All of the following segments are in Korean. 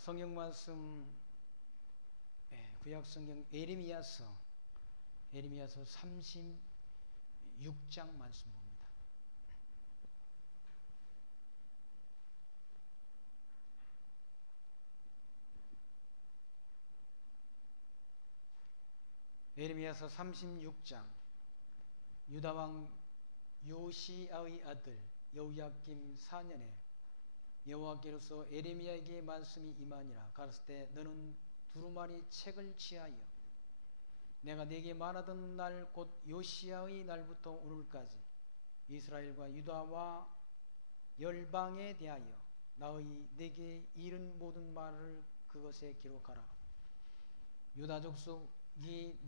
성경 말씀, 구약 성경 예레미야서 36장 말씀 봅니다. 예레미야서 36장. 유다왕 요시야의 아들 여호야김 4년에 여호와께로서 예레미야에게 말씀이 임하니라. 가라사대 때 너는 두루마리 책을 취하여 내가 네게 말하던 날 곧 요시야의 날부터 오늘까지 이스라엘과 유다와 열방에 대하여 나의 네게 이른 모든 말을 그것에 기록하라. 유다 족속이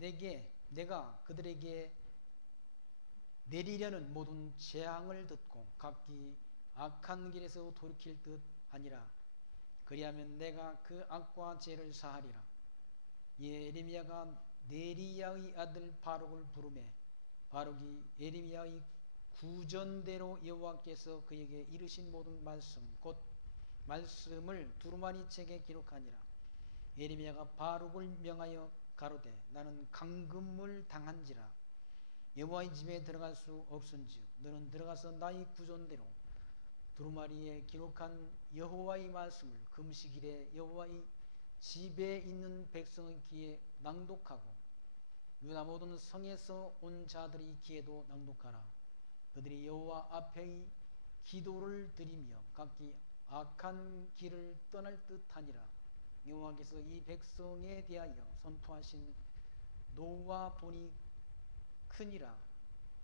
내가 그들에게 내리려는 모든 재앙을 듣고 각기 악한 길에서 돌이킬 듯 하니라. 그리하면 내가 그 악과 죄를 사하리라. 예레미야가 네리야의 아들 바룩을 부르매 바룩이 예레미야의 구전대로 여호와께서 그에게 이르신 모든 말씀 곧 말씀을 두루마리 책에 기록하니라. 예레미야가 바룩을 명하여 가로되 나는 감금을 당한지라 여호와의 집에 들어갈 수 없은즉 너는 들어가서 나의 구전대로 두루마리에 기록한 여호와의 말씀을 금식일에 여호와의 집에 있는 백성의 귀에 낭독하고 유다 모든 성에서 온 자들의 귀에도 낭독하라. 그들이 여호와 앞에 기도를 드리며 각기 악한 길을 떠날 듯하니라. 여호와께서 이 백성에 대하여 선포하신 노와 본이 크니라.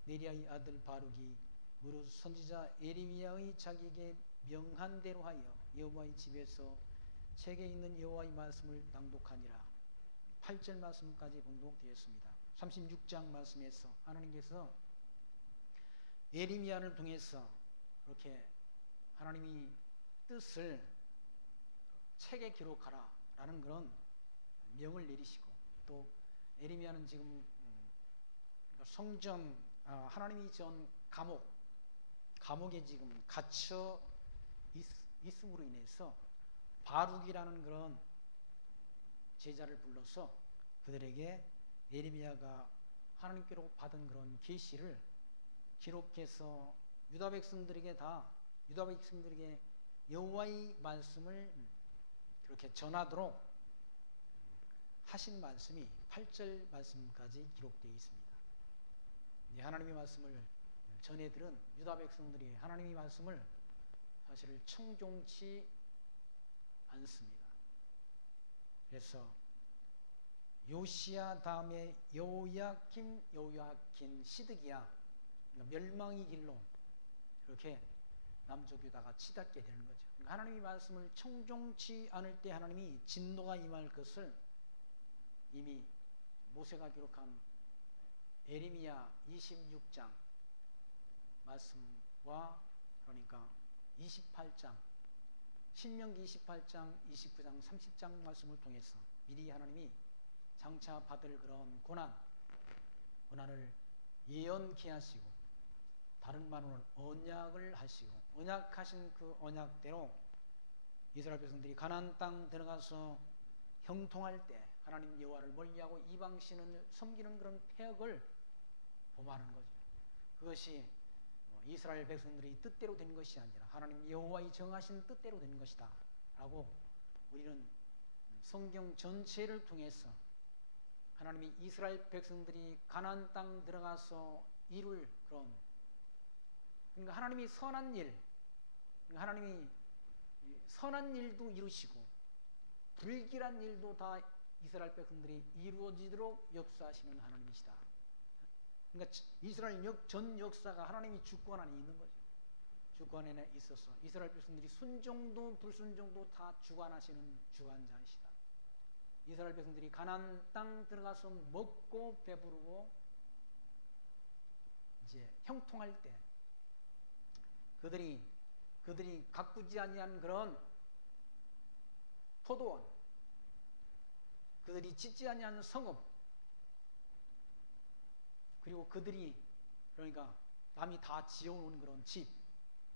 네리야의 아들 바룩이 무릇 선지자 예레미야의 자기에게 명한 대로 하여 여호와의 집에서 책에 있는 여호와의 말씀을 낭독하니라. 8절 말씀까지 봉독되었습니다. 36장 말씀에서 하나님께서 예레미야를 통해서 이렇게 하나님이 뜻을 책에 기록하라 라는 그런 명을 내리시고, 또 예레미야는 지금 성전, 하나님이 지은 감옥에 지금 갇혀 있음으로 인해서 바룩이라는 그런 제자를 불러서 그들에게 예레미야가 하나님께로 받은 그런 계시를 기록해서 유다 백성들에게 여호와의 말씀을 그렇게 전하도록 하신 말씀이 8절 말씀까지 기록되어 있습니다. 하나님의 말씀을 전해들은 유다 백성들이 하나님의 말씀을 사실 청종치 않습니다. 그래서 요시야 다음에 여호야긴 시드기야, 멸망의 길로 이렇게 남쪽 유다가 치닫게 되는 거죠. 그러니까 하나님의 말씀을 청종치 않을 때 하나님이 진노가 임할 것을 이미 모세가 기록한 예레미야 26장 말씀과, 그러니까 28장, 신명기 28장, 29장, 30장 말씀을 통해서 미리 하나님이 장차 받을 그런 고난을 예언케 하시고, 다른 말로는 언약을 하시고, 언약하신 그 언약대로 이스라엘 백성들이 가나안 땅 들어가서 형통할 때 하나님 여호와를 멀리하고 이방신을 섬기는 그런 폐역을 범하는 거죠. 그것이 이스라엘 백성들이 뜻대로 된 것이 아니라 하나님 여호와의 정하신 뜻대로 된 것이다 라고 우리는 성경 전체를 통해서 하나님이 이스라엘 백성들이 가나안 땅 들어가서 이룰 그런, 그러니까 하나님이 선한 일도 이루시고 불길한 일도 다 이스라엘 백성들이 이루어지도록 역사하시는 하나님이시다. 그러니까 이스라엘 전 역사가 하나님이 주권 안에 있는 거죠. 주권 안에 있어서 이스라엘 백성들이 순종도 불순종도 다 주관하시는 주관자이시다. 이스라엘 백성들이 가나안 땅 들어가서 먹고 배부르고 이제 형통할 때 그들이 가꾸지 아니한 그런 포도원, 그들이 짓지 아니한 성읍, 그리고 그들이 그러니까 남이 다 지어놓은 그런 집,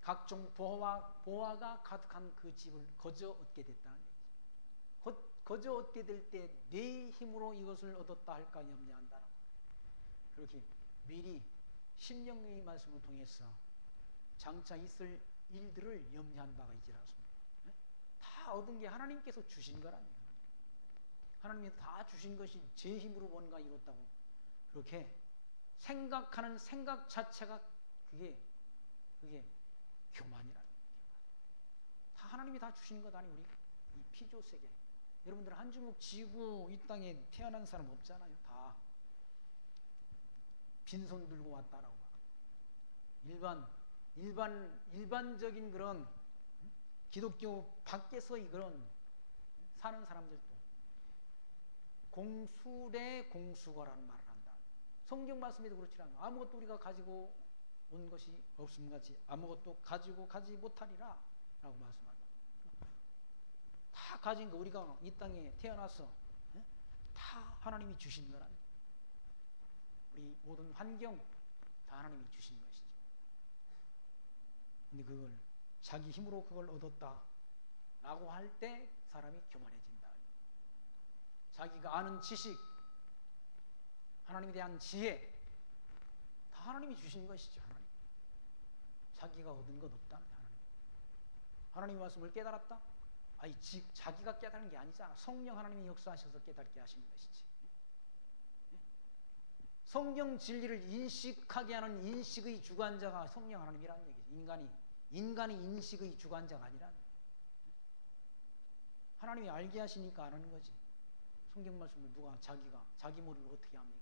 각종 보화가 가득한 그 집을 거저 얻게 됐다는 얘기죠. 거저 얻게 될 때 내 힘으로 이것을 얻었다 할까 염려한다라고. 그렇게 미리 심령의 말씀을 통해서 장차 있을 일들을 염려한 바가 있지 않습니까? 다 얻은 게 하나님께서 주신 거라니까. 하나님이 다 주신 것이 제 힘으로 뭔가 이뤘다고 그렇게 생각하는 생각 자체가 그게 교만이라는 거예요. 다 하나님이 다 주신 것 아니 우리 이 피조 세계. 여러분들 한 주먹 쥐고 이 땅에 태어난 사람 없잖아요. 다 빈손 들고 왔다라고. 일반적인 그런 기독교 밖에서의 그런 사는 사람들도 공수래 공수거라는 말을 한다. 성경 말씀에도 그렇지 않아요. 아무것도 우리가 가지고 온 것이 없음 같이 아무것도 가지고 가지 못하리라 라고 말씀합니다. 다 가진 거 우리가 이 땅에 태어나서 다 하나님이 주신 거라는 우리 모든 환경 다 하나님이 주신 것이죠. 근데 그걸 자기 힘으로 그걸 얻었다 라고 할 때 사람이 교만해진다. 자기가 아는 지식, 하나님에 대한 지혜 다 하나님이 주신 것이죠. 하나님. 자기가 얻은 것 없다. 하나님 말씀을 깨달았다? 아니 자기가 깨달은 게 아니잖아. 성령 하나님이 역사하셔서 깨닫게 하신 것이지. 성경 진리를 인식하게 하는 인식의 주관자가 성령 하나님이라는 얘기죠. 인간이 인식의 주관자가 아니라는 거예요. 하나님이 알게 하시니까 아는 거지. 성경 말씀을 누가 자기 머리로 어떻게 합니까?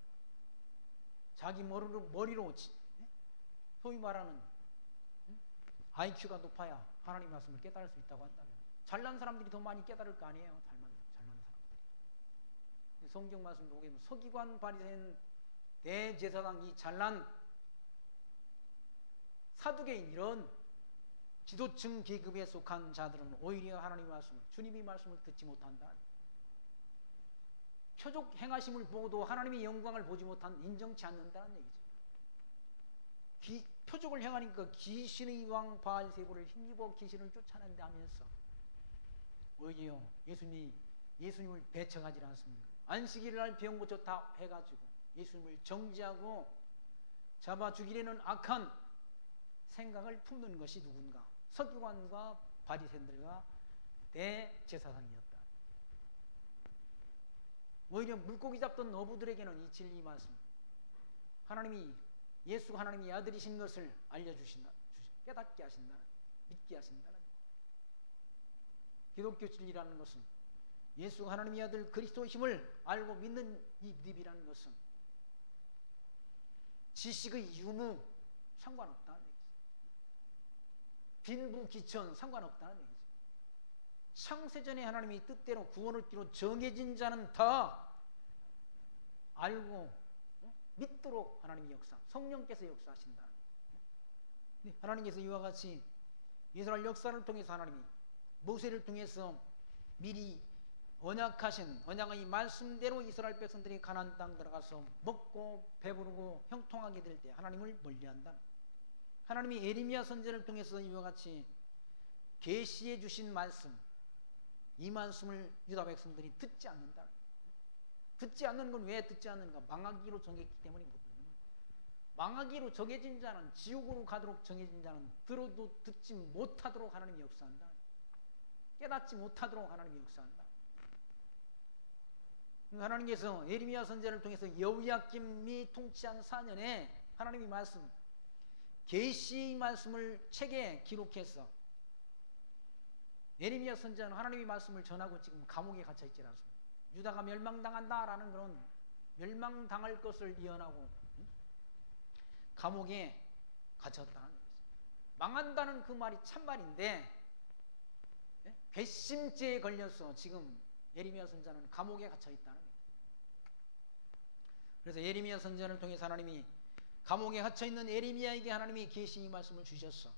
자기 머리로 소위 말하는 IQ가 높아야 하나님 말씀을 깨달을 수 있다고 한다면 잘난 사람들이 더 많이 깨달을 거 아니에요. 잘난 사람들이. 성경 말씀 보게 되면 서기관 바리새인 대제사장 이 잘난 사두개인 이런 지도층 계급에 속한 자들은 오히려 하나님의 말씀을 주님의 말씀을 듣지 못한다. 표적 행하심을 보고도 하나님의 영광을 보지 못한 인정치 않는다는 얘기죠. 표적을 행하니까 귀신의 왕 바알세부를 힘입어 귀신을 쫓아낸다 하면서 오히려 예수님을 배척하지 않습니까? 안식일 날 병 고쳤다 해가지고 예수님을 정죄하고 잡아 죽이려는 악한 생각을 품는 것이 누군가? 서기관과 바리새인들과 대제사장이었다. 오히려 물고기 잡던 어부들에게는 이 진리 말씀 예수가 하나님의 아들이신 것을 알려주신다. 깨닫게 하신다. 믿게 하신다. 기독교 진리라는 것은 예수가 하나님의 아들 그리스도이심을 알고 믿는 이 믿음이라는 것은 지식의 유무 상관없다는 얘기죠. 빈부귀천 상관없다는 얘기죠. 창세전에 하나님이 뜻대로 구원을 끼로 정해진 자는 다 알고 믿도록 하나님이 성령께서 역사하신다. 하나님께서 이와 같이 이스라엘 역사를 통해서 하나님이 모세를 통해서 미리 언약의 말씀대로 이스라엘 백성들이 가나안 땅 들어가서 먹고 배부르고 형통하게 될 때 하나님을 멀리한다. 하나님이 예레미야 선지자를 통해서 이와 같이 계시해 주신 말씀, 이 말씀을 유다 백성들이 듣지 않는다. 듣지 않는 건 왜 듣지 않는가? 망하기로 정했기 때문에 못 듣는 거예요. 망하기로 정해진 자는, 지옥으로 가도록 정해진 자는 들어도 듣지 못하도록 하나님이 역사한다. 깨닫지 못하도록 하나님이 역사한다. 하나님께서 예레미야 선지자를 통해서 여호야김이 통치한 4년에 하나님의 말씀, 계시의 말씀을 책에 기록해서 예레미야 선지자는 하나님의 말씀을 전하고 지금 감옥에 갇혀 있지 않습니까? 유다가 멸망당한다라는 그런 멸망당할 것을 예언하고 감옥에 갇혔다는 거죠. 망한다는 그 말이 참말인데 괘씸죄에 걸려서 지금 예레미야 선지자는 감옥에 갇혀 있다는 거예요. 그래서 예레미야 선지자를 통해서 하나님이 감옥에 갇혀 있는 예레미야에게 하나님이 계시의 말씀을 주셨어.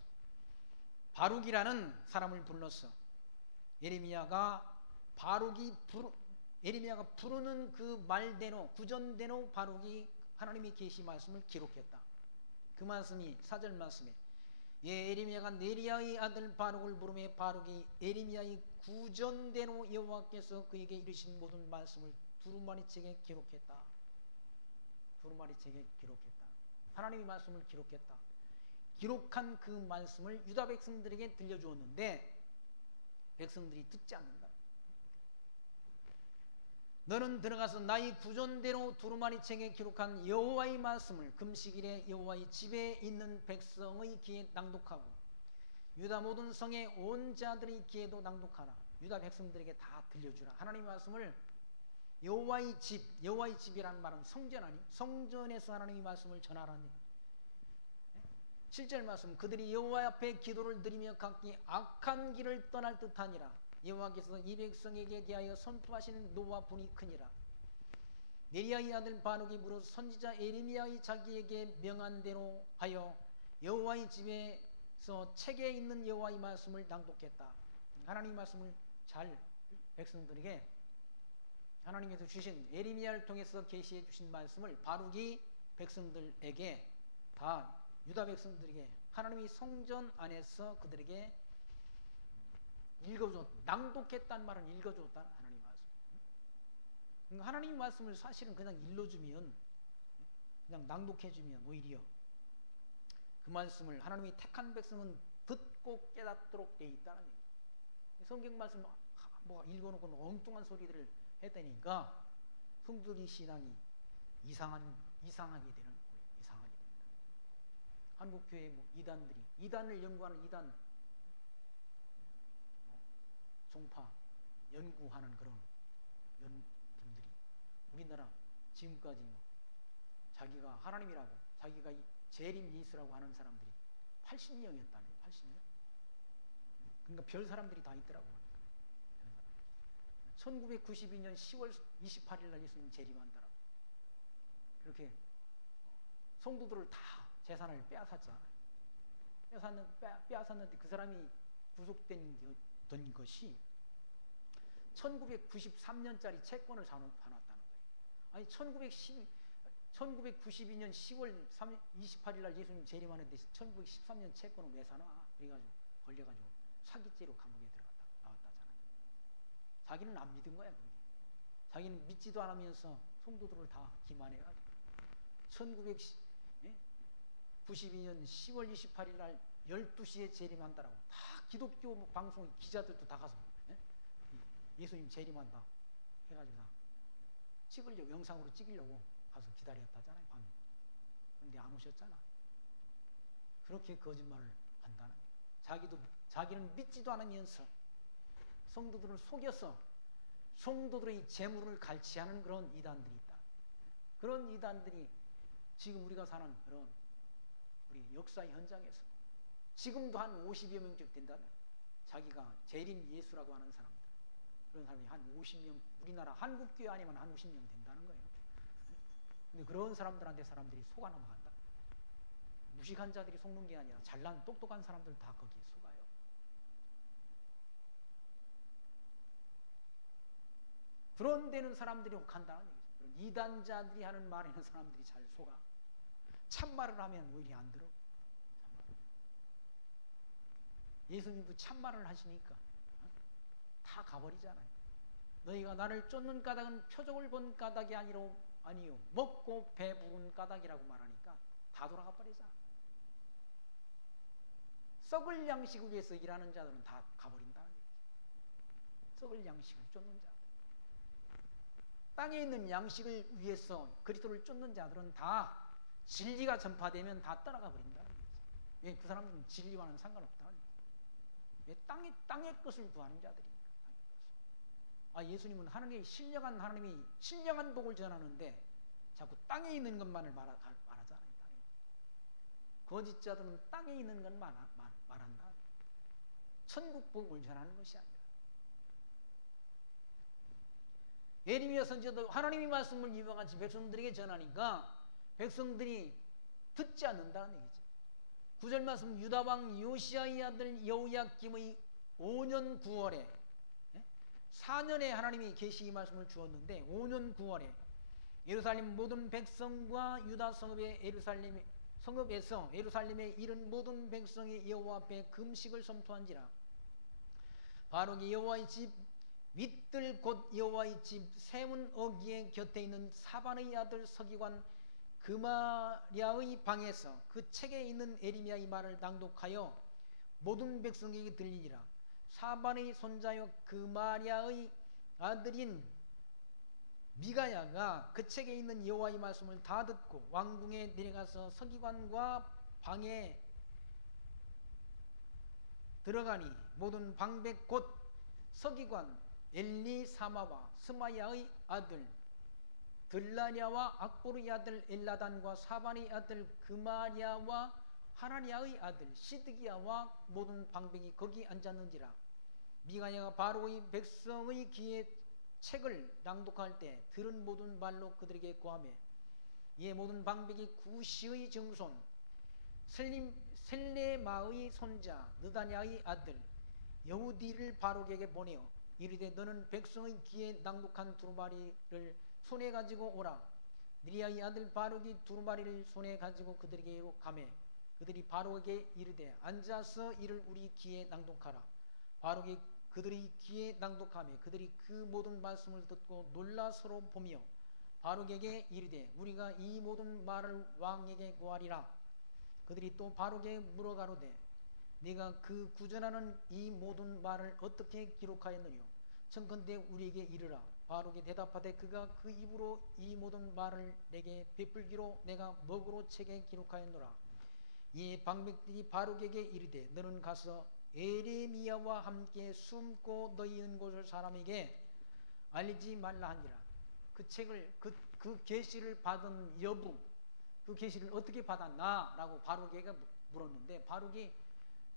바룩이라는 사람을 불렀어. 예레미야가 부르는 그 말대로 구전대로 바룩이 하나님의 계시 말씀을 기록했다. 그 말씀이 사절 말씀에 예레미야가 네리야의 아들 바룩을 부르매 바룩이 예레미야의 구전대로 여호와께서 그에게 이르신 모든 말씀을 두루마리 책에 기록했다. 두루마리 책에 기록했다. 하나님의 말씀을 기록했다. 기록한 그 말씀을 유다 백성들에게 들려주었는데 백성들이 듣지 않는다. 너는 들어가서 나의 구전대로 두루마리 책에 기록한 여호와의 말씀을 금식일에 여호와의 집에 있는 백성의 귀에 낭독하고 유다 모든 성의 온 자들의 귀에도 낭독하라. 유다 백성들에게 다 들려주라. 하나님의 말씀을 여호와의 집, 여호와의 집이라는 말은 성전 아니? 성전에서 하나님의 말씀을 전하라니. 7절 말씀, 그들이 여호와 앞에 기도를 드리며 각기 악한 길을 떠날 듯하니라. 여호와께서 이 백성에게 대하여 선포하시는 노와 분이 크니라. 네리야의 아들 바룩이 무릇 선지자 에레미야의 자기에게 명한 대로 하여 여호와의 집에서 책에 있는 여호와의 말씀을 낭독했다. 하나님의 말씀을 잘 백성들에게 하나님께서 주신 에레미야를 통해서 계시해 주신 말씀을 바룩이 백성들에게 다 유다 백성들에게 하나님의 성전 안에서 그들에게 낭독했다는 말은 읽어줬다는 하나님의 말씀. 하나님의 말씀을 사실은 그냥 일러주면, 그냥 낭독해주면 오히려 그 말씀을 하나님이 택한 백성은 듣고 깨닫도록 되어 있다는 얘기예요. 성경 말씀 뭐 읽어놓고 엉뚱한 소리들을 했다니까 성도의 신앙이 이상하게 되는 거예요. 이상하게 됩니다. 한국교회 뭐 이단을 연구하는 이단 종파 연구하는 그런 분들이 우리나라 지금까지 뭐 자기가 하나님이라고 자기가 재림 예수라고 하는 사람들이 80명이었다네. 80명. 그러니까 별 사람들이 다 있더라고. 1992년 10월 28일 날 예수님 재림한다라고. 그렇게 성도들을 다 재산을 빼앗았잖아요. 빼앗았는데 그 사람이 구속된 것이 1993년짜리 채권을 사놨다는 거예요. 아니 1992년 10월 28일 날 예수님 재림하는데 1913년 채권을 왜 사놔? 그래가지고 걸려가지고 사기죄로 감옥에 나왔다잖아요. 자기는 안 믿은 거야. 그게. 자기는 믿지도 않으면서 성도들을 다 기만해가지고 1992년 10월 28일 날 12시에 재림한다라고 다 기독교 방송 기자들도 다 가서 예수님 재림한다 해가지고 다 찍으려고 영상으로 찍으려고 가서 기다렸다잖아요. 밤에. 근데 안 오셨잖아. 그렇게 거짓말을 한다는 거예요. 자기는 믿지도 않으면서 성도들을 속여서 성도들의 재물을 갈취하는 그런 이단들이 있다. 그런 이단들이 지금 우리가 사는 그런 우리 역사의 현장에서 지금도 한 50여 명쯤 된다면 자기가 재림 예수라고 하는 사람들 그런 사람이 한 50명 우리나라 한국교회 아니면 한 50명 된다는 거예요. 근데 그런 사람들한테 사람들이 속아 넘어간다. 무식한 자들이 속는 게 아니라 잘난 똑똑한 사람들 다 거기에 속아요. 그런 데는 사람들이 간다는 얘기죠. 이단자들이 하는 말에는 사람들이 잘 속아. 참말을 하면 오히려 안 들어. 예수님도 참말을 하시니까 다 가버리잖아요. 너희가 나를 쫓는 까닭은 표적을 본 까닭이 아니요 먹고 배부른 까닭이라고 말하니까 다 돌아가 버리잖아. 썩을 양식을 위해서 일하는 자들은 다 가버린다는 얘기죠. 썩을 양식을 쫓는 자들. 땅에 있는 양식을 위해서 그리스도를 쫓는 자들은 다 진리가 전파되면 다 떠나가 버린다는 얘기죠. 왜? 그 사람들은 진리와는 상관없다는 얘기죠. 왜? 땅의 것을 구하는 자들입니다. 예수님은 하나님이 신령한 복을 전하는데 자꾸 땅에 있는 것만을 말하잖아요. 거짓자들은 땅에 있는 것 말한다. 천국 복을 전하는 것이 아니라. 예레미야 선지자도 하나님의 말씀을 이와같이 백성들에게 전하니까 백성들이 듣지 않는다는 얘기죠. 9절 말씀 유다 왕 요시야의 아들 여호야김의 5년 9월에 4년에 하나님이 계시 이 말씀을 주었는데 5년 9월에 예루살렘 모든 백성과 유다 성읍에서 예루살렘에 이른 모든 백성이 여호와 앞에 금식을 선포한지라. 바룩이 여호와의 집 윗들 곧 여호와의 집 세운 어귀의 곁에 있는 사반의 아들 서기관 그마랴의 방에서 그 책에 있는 에레미야의 말을 낭독하여 모든 백성에게 들리니라. 사반의 손자여 그마랴의 아들인 미가야가 그 책에 있는 여호와의 말씀을 다 듣고 왕궁에 내려가서 서기관과 방에 들어가니 모든 방백 곧 서기관 엘리사마와 스마야의 아들 들라랴와 악보르의 아들 엘라단과 사반의 아들 그마랴와 하나냐의 아들 시드기야와 모든 방백이 거기 앉았는지라. 미가야가 바로의 백성의 귀에 책을 낭독할 때 들은 모든 말로 그들에게 고하며 이에 모든 방백이 구시의 정손 셀레마의 손자 느다냐의 아들 여후디를 바룩에게 보내어 이르되 너는 백성의 귀에 낭독한 두루마리를 손에 가지고 오라. 느리야의 아들 바룩이 두루마리를 손에 가지고 그들에게로 가매 그들이 바룩에게 이르되 앉아서 이를 우리 귀에 낭독하라. 바룩이 그들의 귀에 낭독하며 그들이 그 모든 말씀을 듣고 놀라 서로 보며 바룩에게 이르되 우리가 이 모든 말을 왕에게 고하리라. 그들이 또 바룩에게 물어가로되 네가 그 구전하는 이 모든 말을 어떻게 기록하였느뇨? 청컨대 우리에게 이르라. 바룩이 대답하되 그가 그 입으로 이 모든 말을 내게 베풀기로 내가 먹으로 책에 기록하였노라. 이에 방백들이 바룩에게 이르되 너는 가서 에레미야와 함께 숨고 너희 있는 곳을 사람에게 알리지 말라 하니라. 그 책을 그 계시를 받은 여부, 그 계시를 어떻게 받았나? 라고 바룩에게 물었는데 바룩이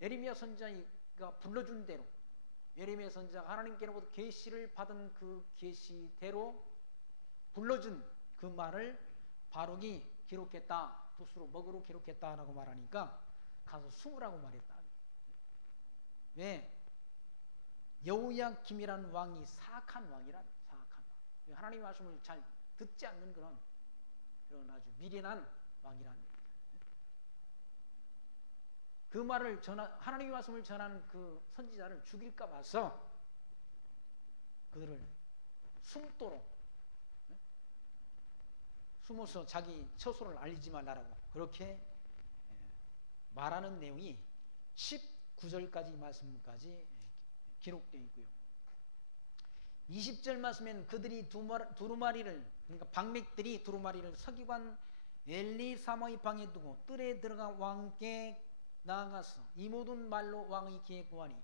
에레미야 선지자가 불러준 대로 에레미야 선지자가 하나님께로부터 계시를 받은 그 계시대로 불러준 그 말을 바룩이 기록했다. 붓으로 먹으로 기록했다라고 말하니까 가서 숨으라고 말했다. 왜? 여호야김이라는 왕이 사악한 왕이란 사악한 왕. 하나님의 말씀을 잘 듣지 않는 그런 아주 미련한 왕이란. 그 말을 하나님의 말씀을 전하는 그 선지자를 죽일까 봐서 그들을 숨도록 숨어서 자기 처소를 알리지 말라라고 그렇게 말하는 내용이 19절까지 말씀까지 기록되어 있고요. 20절 말씀에는 그들이 두루마리를 그러니까 방백들이 두루마리를 서기관 엘리사마의 방에 두고 뜰에 들어가 왕께 나아가서 이 모든 말로 왕의 귀에 구하니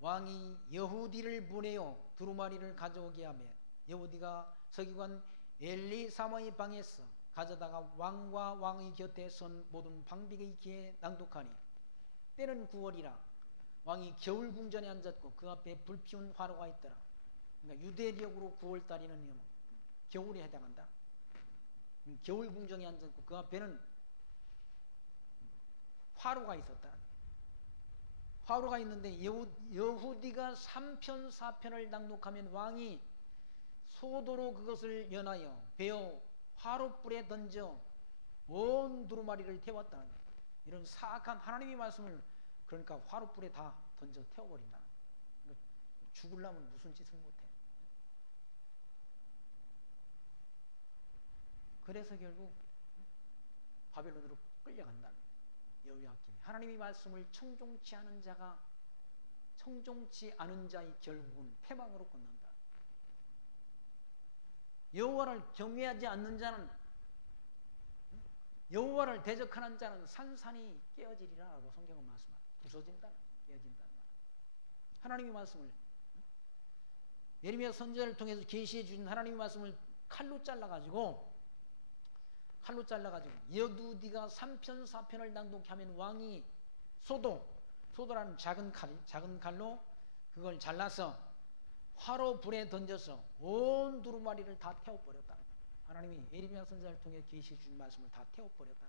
왕이 여후디를 보내어 두루마리를 가져오게 하며 여후디가 서기관 엘리사마의 방에서 가져다가 왕과 왕의 곁에 선 모든 방백의 귀에 낭독하니 때는 9월이라 왕이 겨울 궁전에 앉았고 그 앞에 불피운 화로가 있더라. 그러니까 유대력으로 9월달이는 겨울에 해당한다. 겨울 궁전에 앉았고 그 앞에는 화로가 있었다. 화로가 있는데 여후디가 3편 4편을 낭독하면 왕이 소도로 그것을 연하여 베어 화로불에 던져 온 두루마리를 태웠다. 이런 사악한 하나님의 말씀을 그러니까 화로불에 다 던져 태워버린다. 죽으려면 무슨 짓을 못해. 그래서 결국 바벨론으로 끌려간다. 여호야김 하나님의 말씀을 청종치 않은 자가 청종치 않은 자의 결국은 패망으로 끝난다. 여호와를 경외하지 않는 자는 여호와를 대적하는 자는 산산이 깨어지리라라고 성경은 말씀합니다. 부서진다, 깨어진다. 하나님의 말씀을 예레미야 선지자를 통해서 계시해 주신 하나님의 말씀을 칼로 잘라가지고 여두디가 3편 4편을 낭독하면 왕이 소도라는 작은 칼로 그걸 잘라서 화로 불에 던져서 온 두루마리를 다 태워버렸다. 하나님이 예레미야 선지자를 통해 계시해 주신 말씀을 다 태워버렸다.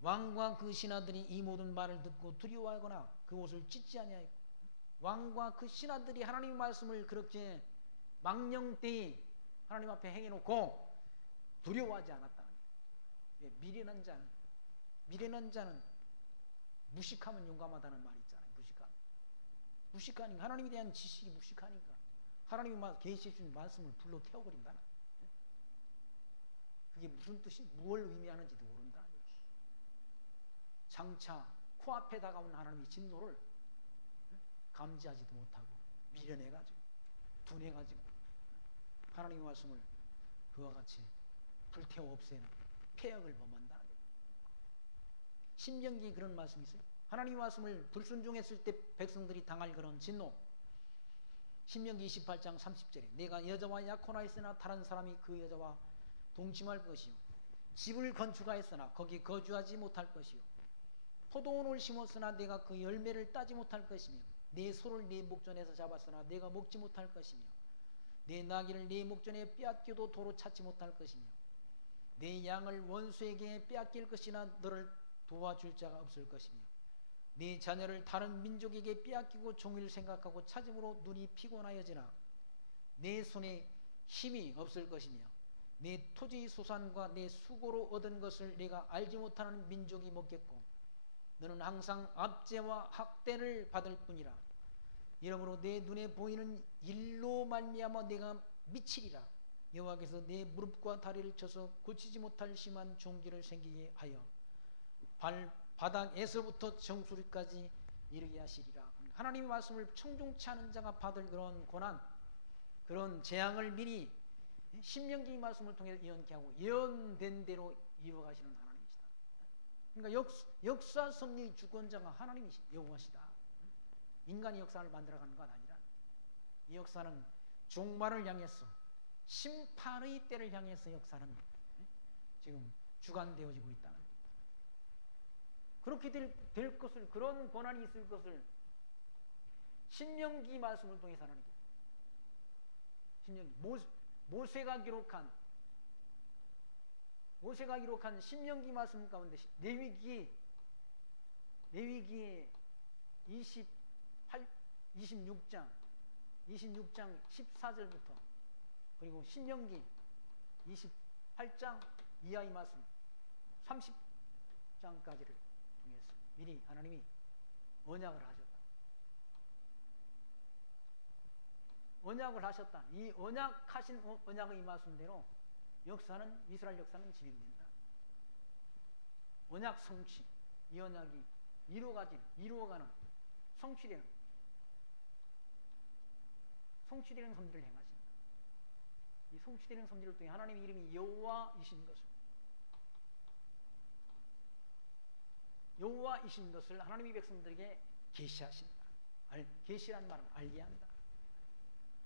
왕과 그 신하들이 이 모든 말을 듣고 두려워하거나 그 옷을 찢지 아니하였고 왕과 그 신하들이 하나님의 말씀을 그렇게 망령되이 하나님 앞에 행해놓고 두려워하지 않았다. 미련한 자는 무식하면 용감하다는 말이 있잖아요. 무식하니까, 하나님에 대한 지식이 무식하니까 하나님이 계시해 준 말씀을 불로 태워버린다. 그게 무슨 뜻이, 무엇을 의미하는지도 모른다. 장차 코앞에 다가온 하나님의 진노를 감지하지도 못하고 미련해가지고 둔해가지고 하나님의 말씀을 그와 같이 불태워 없애는 폐역을 범한다. 신명기에 그런 말씀이 있어요. 하나님의 말씀을 불순종했을 때 백성들이 당할 그런 진노. 신명기 28장 30절에 내가 여자와 약혼하였으나 다른 사람이 그 여자와 동침할 것이요 집을 건축하였으나 거기 거주하지 못할 것이요 포도원을 심었으나 내가 그 열매를 따지 못할 것이며 내 소를 내 목전에서 잡았으나 내가 먹지 못할 것이며 내 나귀를 내 목전에 빼앗겨도 도로 찾지 못할 것이며 내 양을 원수에게 빼앗길 것이나 너를 도와줄 자가 없을 것이며 네 자녀를 다른 민족에게 빼앗기고 종일 생각하고 찾음으로 눈이 피곤하여지나 내 손에 힘이 없을 것이며 내 토지 소산과 내 수고로 얻은 것을 내가 알지 못하는 민족이 먹겠고 너는 항상 압제와 학대를 받을 뿐이라. 이러므로 내 눈에 보이는 일로 말미암아 내가 미치리라. 여호와께서 내 무릎과 다리를 쳐서 고치지 못할 심한 종기를 생기게 하여 발바닥에서부터 정수리까지 이르게 하시리라. 하나님의 말씀을 청종치 않은 자가 받을 그런 고난, 그런 재앙을 미리 신명기 말씀을 통해 예언케 하고 예언된 대로 이루어가시는 하나님이시다. 그러니까 역사 섭리의 주권자가 하나님이시, 여호와시다. 인간이 역사를 만들어가는 것 아니라 이 역사는 종말을 향해서 심판의 때를 향해서 역사는 지금 주관되어지고 있다는 거예요. 그렇게 될 것을, 그런 고난이 있을 것을 신명기 말씀을 통해서 하나님께, 신명기 모세가 기록한 신명기 말씀 가운데 레위기의 26장 14절부터 그리고 신명기 28장 이하의 말씀 30장까지를 통해서 미리 하나님이 언약을 하셨다. 이 언약하신 언약의 말씀대로 역사는, 이스라엘 역사는 진행된다. 언약 성취, 이 언약이 이루어가는 성취되는 섭리를 행하신다. 이 성취되는 섭리를 통해 하나님의 이름이 여호와이신 것을 하나님의 백성들에게 계시하신다. 계시란 말은 알게 한다.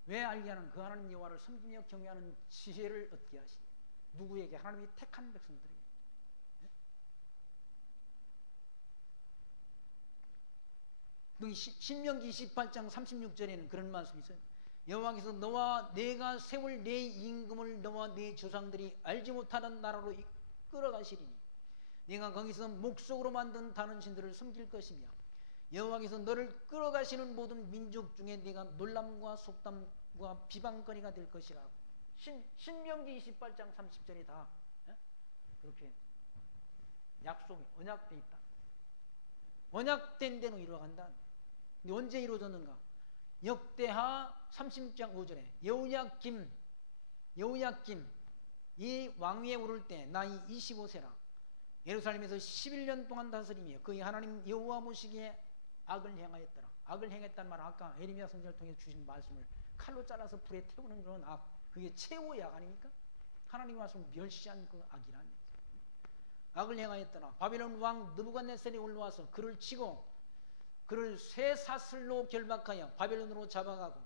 왜 알게 하는? 그 하나님 여호와를 섬기며 경외하는 지혜를 얻게 하시니 누구에게? 하나님이 택한 백성들에게. 신명기 28장 36절에는 그런 말씀이 있어요. 여호와께서 너와 내가 세울 내 임금을 너와 내 조상들이 알지 못하던 나라로 이끌어가시리니 네가 거기서 목석으로 만든 다른 신들을 섬길 것이며 여호와께서 너를 끌어가시는 모든 민족 중에 네가 놀람과 속담과 비방거리가 될 것이라. 신명기 28장 30절이 다 그렇게 언약돼 있다. 언약된 대로 이루어간다. 근데 언제 이루어졌는가? 역대하 30장 5절에 여호야김 이 왕위에 오를 때 나이 25세라 예루살렘에서 11년 동안 다스리며 그의 하나님 여호와 보시기에 악을 행하였더라. 악을 행했단 말은 아까 에레미야 선지자를 통해 주신 말씀을 칼로 잘라서 불에 태우는 그런 악, 그게 최후의 악 아닙니까? 하나님의 말씀을 멸시한 그 악이라는 거죠. 악을 행하였더라. 바벨론 왕 느부갓네살이 올라와서 그를 치고 그를 쇠사슬로 결박하여 바벨론으로 잡아가고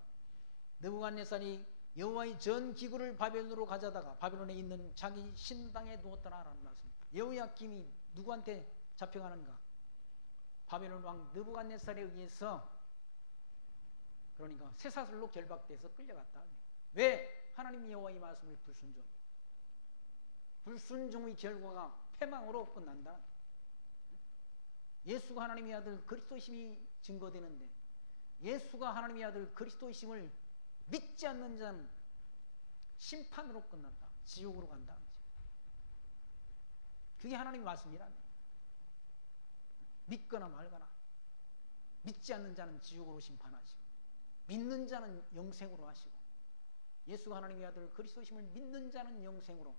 느부갓네살이 여호와의 전 기구를 바벨론으로 가져다가 바벨론에 있는 자기 신당에 두었더라라는 말씀입니다. 여호야김이 누구한테 잡혀가는가? 바벨론 왕 느부갓네살에 의해서, 그러니까 쇠사슬로 결박돼서 끌려갔다. 왜? 하나님 여호와의 말씀을 불순종의 결과가 패망으로 끝난다. 예수가 하나님의 아들 그리스도이심이 증거되는데 예수가 하나님의 아들 그리스도이심을 믿지 않는 자는 심판으로 끝난다. 지옥으로 간다. 그게 하나님의 말씀이란. 믿거나 말거나. 믿지 않는 자는 지옥으로 심판하시고 믿는 자는 영생으로 하시고 예수가 하나님의 아들 그리스도심을 믿는 자는 영생으로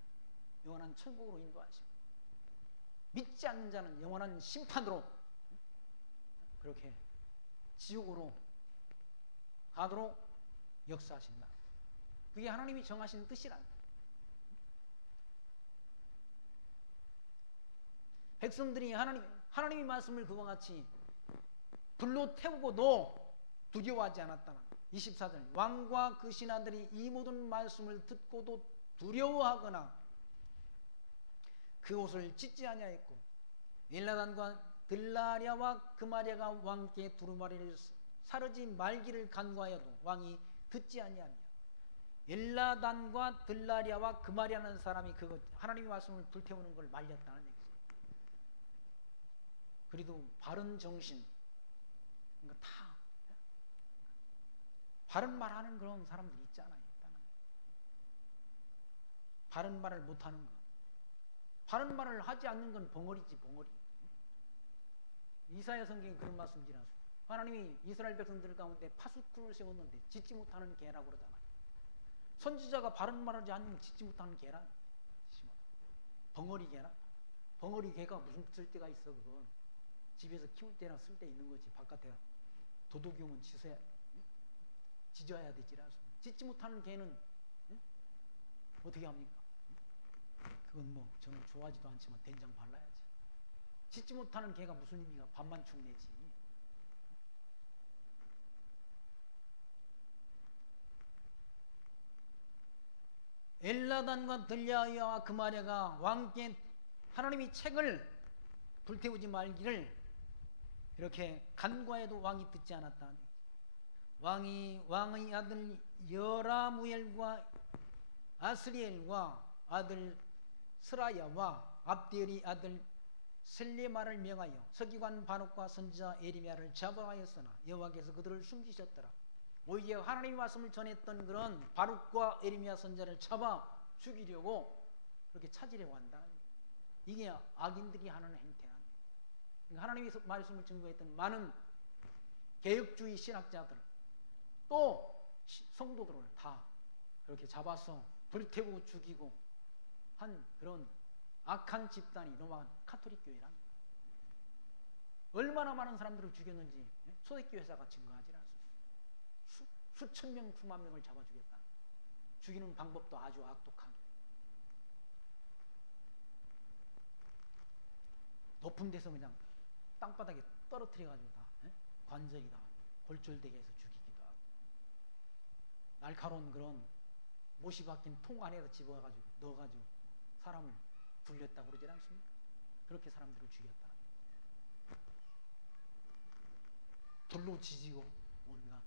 영원한 천국으로 인도하시고 믿지 않는 자는 영원한 심판으로 그렇게 지옥으로 가도록 역사하신다. 그게 하나님이 정하신 뜻이란다. 백성들이 하나님의 말씀을 그와 같이 불로 태우고도 두려워하지 않았다는 24절 왕과 그 신하들이 이 모든 말씀을 듣고도 두려워하거나 그 옷을 찢지 아니하였고 엘라단과 들라랴와 그마랴가 왕께 두루마리를 사르지 말기를 간구하여도 왕이 듣지 아니하며 엘라단과 들라랴와 그마랴라는 사람이 그것 하나님의 말씀을 불태우는 걸 말렸다는 얘기죠. 그래도 바른 정신 그러니까 다 바른 말하는 그런 사람들이 있잖아요. 바른 말을 못하는 거. 바른 말을 하지 않는 건 벙어리지 벙어리. 이사야 성경에 그런 말씀이라서 하나님이 이스라엘 백성들 가운데 파수꾼을 세웠는데 짓지 못하는 개라고 그러잖아요. 선지자가 바른 말하지 않으면 짓지 못하는 개란. 벙어리 개란. 벙어리 개가 무슨 쓸데가 있어 그건. 집에서 키울 때나 쓸 때 있는 거지. 바깥에 도둑이 오면 짖어야 되지라서. 짖지 못하는 개는 어떻게 합니까? 그건 뭐 저는 좋아하지도 않지만 된장 발라야지. 짖지 못하는 개가 무슨 의미가 밥만 축내지. 엘라단과 들랴야와 그마랴가 왕께 하나님이 책을 불태우지 말기를 이렇게 간과해도 왕이 듣지 않았다. 왕의 아들 여라무엘과 아스리엘과 아들 스라야와 압디엘의 아들 셀레마를 명하여 서기관 바룩과 선지자 에리미야를 잡아하였으나 여호와께서 그들을 숨기셨더라. 오히려 하나님의 말씀을 전했던 그런 바룩과 에리미야 선지자를 잡아 죽이려고 그렇게 찾으려고 한다. 이게 악인들이 하는 행태란. 하나님의 말씀을 증거했던 많은 개혁주의 신학자들 또 성도들을 다 그렇게 잡아서 불태우고 죽이고 한 그런 악한 집단이 로마 카톨릭 교회랍니다. 얼마나 많은 사람들을 죽였는지 초대교회 회사가 증거하지 않습니다. 수천 명, 수만 명을 잡아 죽였다. 죽이는 방법도 아주 악독하게. 높은 데서 그냥 땅바닥에 떨어뜨려가지고 다 관절이 다 골절되게 해서 죽이기도 하고 날카로운 그런 못이 박힌 통 안에다 집어가지고 넣어가지고 사람을 굴렸다고 그러지 않습니까? 그렇게 사람들을 죽였다. 불로 지지고 온갖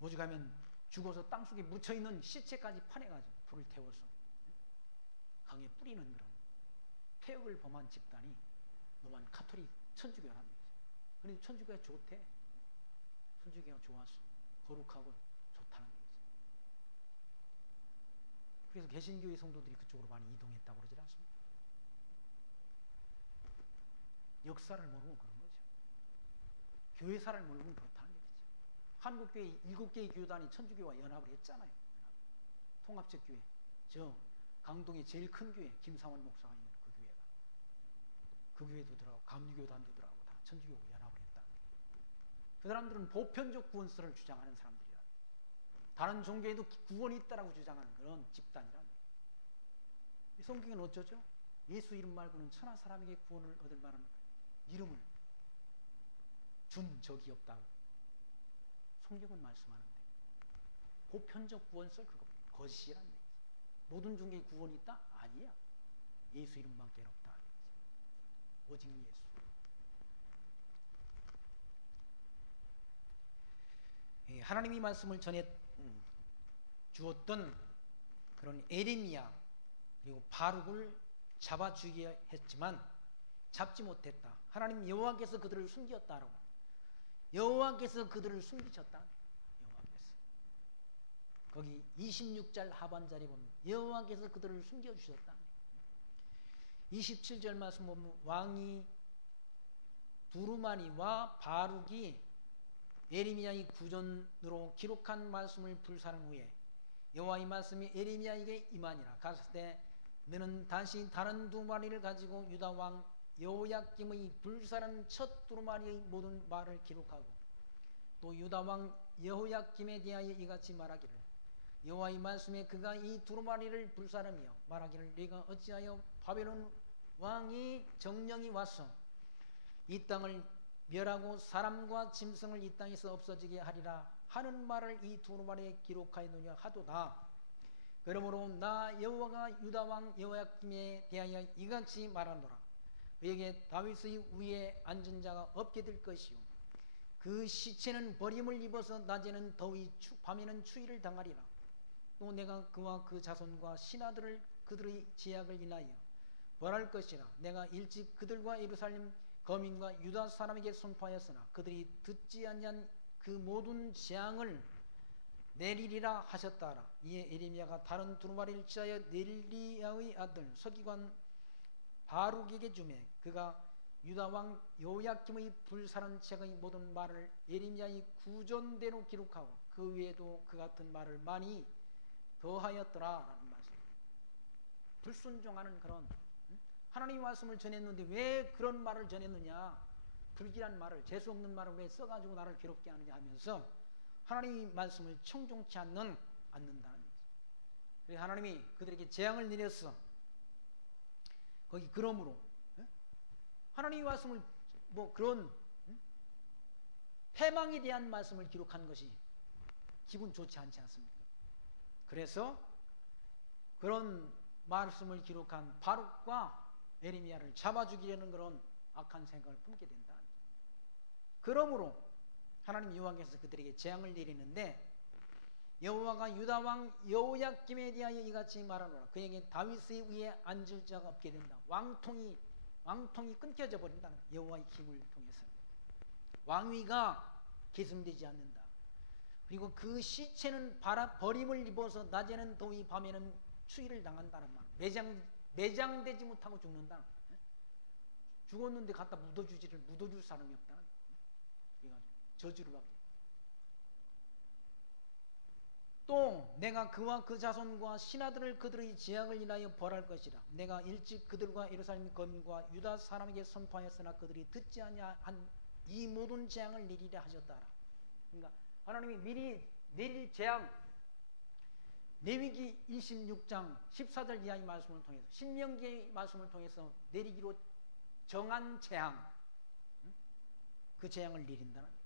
오죽하면 죽어서 땅속에 묻혀있는 시체까지 파내가지고 불을 태워서 강에 뿌리는 그런 폐역을 범한 집단이 로만 카톨릭 천주교랍니다. 그런데 천주교가 좋대. 천주교가 좋았어. 거룩하고 좋다는 거지. 그래서 개신교의 성도들이 그쪽으로 많이 이동했다고 그러지 않습니까? 역사를 모르고 그런 거죠. 교회사를 모르면 그렇다는 얘기죠. 한국교회 7개의 교단이 천주교와 연합을 했잖아요. 통합적 교회. 저 강동의 제일 큰 교회 김상원 목사가 있는 그 교회가. 그 교회도 들어가고 감리교단도 들어가고 다 천주교와 연합을 했다. 그 사람들은 보편적 구원설을 주장하는 사람들이라. 다른 종교에도 구원이 있다라고 주장하는 그런 집단이라. 이 성경은 어쩌죠? 예수 이름 말고는 천하 사람에게 구원을 얻을 만한 이름을 준 적이 없다고 성경은 말씀하는데 보편적 구원설 그거 거짓이란 얘기지. 모든 종교에 구원이 있다? 아니야. 예수 이름밖에 없다. 오직 예수. 하나님이 말씀을 전해 주었던 그런 에레미야 그리고 바룩을 잡아 죽이려 했지만 잡지 못했다. 하나님 여호와께서 그들을 숨겼다라고. 여호와께서 그들을 숨기셨다. 여호와께서. 거기 26절 하반절에 보면 여호와께서 그들을 숨겨주셨다. 27절 말씀 보면 왕이 두루마리와 바룩이 예레미야의 구전으로 기록한 말씀을 불사른 후에 여호와의 말씀이 예레미야에게 임하니라. 갔을 때 너는 다시 다른 두루마리를 가지고 유다 왕 여호야김의 불사른 첫 두루마리의 모든 말을 기록하고 또 유다 왕 여호야김에 대하여 이같이 말하기를 여호와의 말씀에 그가 이 두루마리를 불사르며 말하기를 네가 어찌하여 바벨론 왕이 정령이 와서 이 땅을 멸하고 사람과 짐승을 이 땅에서 없어지게 하리라 하는 말을 이 두루마리에 기록하였느냐 하도다. 그러므로 나 여호와가 유다 왕 여호야김에 대하여 이같이 말하노라. 그에게 다윗의 위에 앉은 자가 없게 될 것이요 그 시체는 버림을 입어서 낮에는 더위 밤에는 추위를 당하리라. 또 내가 그와 그 자손과 신하들을 그들의 제약을 인하여 벌할 것이라. 내가 일찍 그들과 예루살렘 거민과 유다 사람에게 선포하였으나 그들이 듣지 아니한 그 모든 재앙을 내리리라 하셨다라. 이에 예레미야가 다른 두루마리를 취하여 넬리야의 아들 서기관 바룩에게 주매 그가 유다 왕 여호야김의 불사른 책의 모든 말을 예레미야의 구전대로 기록하고 그 외에도 그 같은 말을 많이 더하였더라라는 말씀. 불순종하는 그런 하나님의 말씀을 전했는데 왜 그런 말을 전했느냐, 불길한 말을, 재수 없는 말을 왜 써가지고 나를 괴롭게 하느냐 하면서 하나님의 말씀을 청종치 않는다는 거죠. 그래서 하나님이 그들에게 재앙을 내렸어. 거기 그러므로 하나님의 말씀을 뭐 그런 패망에 대한 말씀을 기록한 것이 기분 좋지 않지 않습니까? 그래서 그런 말씀을 기록한 바룩과 예레미야를 잡아 죽이려는 그런 악한 생각을 품게 된다. 그러므로 하나님 여호와께서 그들에게 재앙을 내리는데 여호와가 유다 왕 여호야김에 대하여 이같이 말하노라. 그에게 다윗의 위에 앉을 자가 없게 된다. 왕통이 끊겨져 버린다는 여호와의 힘을 통해서 왕위가 계승되지 않는다. 그리고 그 시체는 버림을 입어서 낮에는 더위 밤에는 추위를 당한다는 말. 매장되지 못하고 죽는다. 죽었는데 갖다 묻어줄 사람이 없다. 저주를 받게. 또 내가 그와 그 자손과 신하들을 그들의 제약을 인하여 벌할 것이라. 내가 일찍 그들과 예루살렘 거민과 유다 사람에게 선포하였으나 그들이 듣지 아니한 이 모든 재앙을 내리려 하셨다라. 그러니까 하나님이 미리 내릴 재앙, 레위기 26장 14절 이하의 말씀을 통해서, 신명기의 말씀을 통해서 내리기로 정한 재앙, 그 재앙을 내린다는 거예요.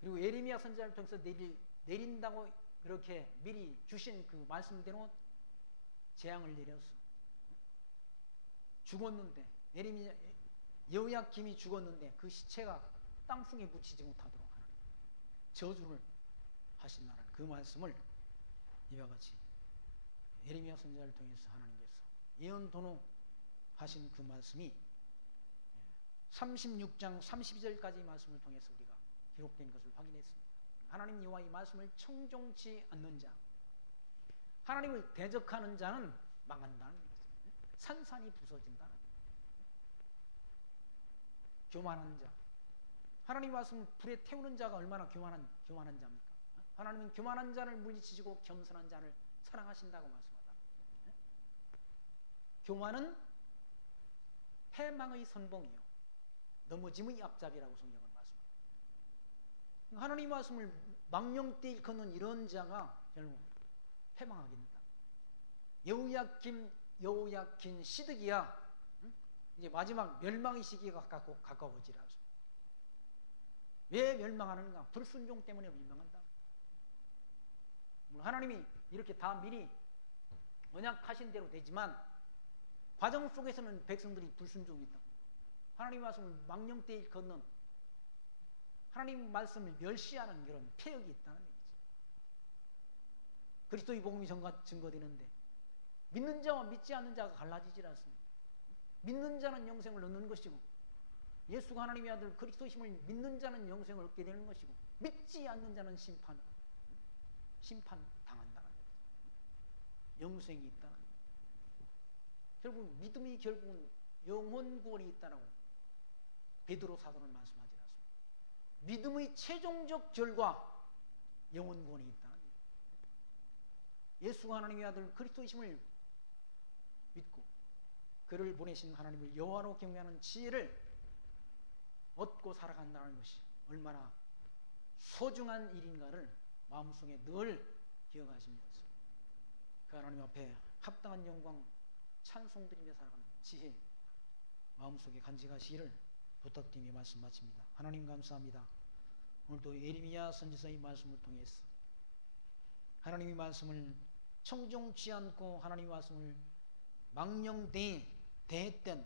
그리고 예레미야 선지자를 통해서 내린다고 그렇게 미리 주신 그 말씀대로 재앙을 내렸어. 죽었는데, 여호야김이 죽었는데 그 시체가 땅속에 묻히지 못하도록 하는 저주를 하신다는 그 말씀을 이와 같이 예레미야 선지자를 통해서 하나님께서 예언 도노하신 그 말씀이 36장 32절까지 말씀을 통해서 우리가 기록된 것을 확인했습니다. 하나님 여호와의 말씀을 청종치 않는 자, 하나님을 대적하는 자는 망한다는 것입니다. 산산이 부서진다는 것입니다. 교만한 자, 하나님 말씀을 불에 태우는 자가 얼마나 교만한 자입니까? 하나님은 교만한 자를 물리치시고 겸손한 자를 사랑하신다고 말씀하다. 교만은 패망의 선봉이요 넘어짐의 앞잡이라고 성경은 말씀합니다. 하나님 말씀을 망령되이 일컫는 이런 자가 결국 패망하게 된다. 여호야긴 시드기야 이제 마지막 멸망의 시기가 가까워지라. 왜 멸망하는가? 불순종 때문에 멸망한다. 하나님이 이렇게 다 미리 언약하신 대로 되지만 과정 속에서는 백성들이 불순종이 있다. 하나님 말씀을 망령되이 걷는, 하나님 말씀을 멸시하는 그런 폐역이 있다는 얘기지. 그리스도의 복음이 증거되는데 믿는 자와 믿지 않는 자가 갈라지질 않습니다. 믿는 자는 영생을 얻는 것이고 예수가 하나님의 아들 그리스도의 힘을 믿는 자는 영생을 얻게 되는 것이고 믿지 않는 자는 심판 당한다는 거예요. 영생이 있다는 거예요. 결국 믿음이 결국은 영혼 구원이 있다라고 베드로 사도는 말씀하지 않습니다. 믿음의 최종적 결과 영혼 구원에 있다. 예수가 하나님의 아들 그리스도이심을 믿고 그를 보내신 하나님을 여호와로 경외하는 지혜를 얻고 살아간다는 것이 얼마나 소중한 일인가를 마음속에 늘 기억하시면서 그 하나님 앞에 합당한 영광 찬송드리며 살아가는 지혜 마음속에 간직하시기를 부탁드리며 말씀 마칩니다. 하나님 감사합니다. 오늘도 예레미야 선지자의 말씀을 통해서 하나님의 말씀을 청종치 않고 하나님의 말씀을 망령대했던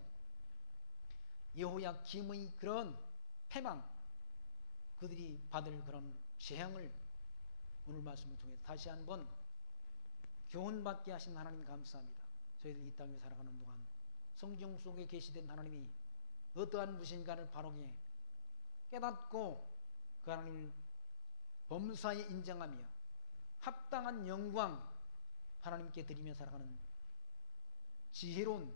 여호야김의 그런 패망 그들이 받을 그런 재앙을 오늘 말씀을 통해 다시 한번 교훈받게 하신 하나님 감사합니다. 저희들 이 땅에 살아가는 동안 성경 속에 계시된 하나님이 어떠한 무신가를 바르게 깨닫고 그 하나님을 범사에 인정하며 합당한 영광 하나님께 드리며 살아가는 지혜로운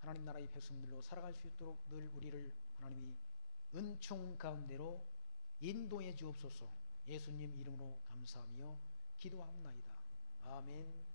하나님 나라의 백성들로 살아갈 수 있도록 늘 우리를 하나님이 은총 가운데로 인도해 주옵소서. 예수님 이름으로 감사하며 기도합나이다. 아멘.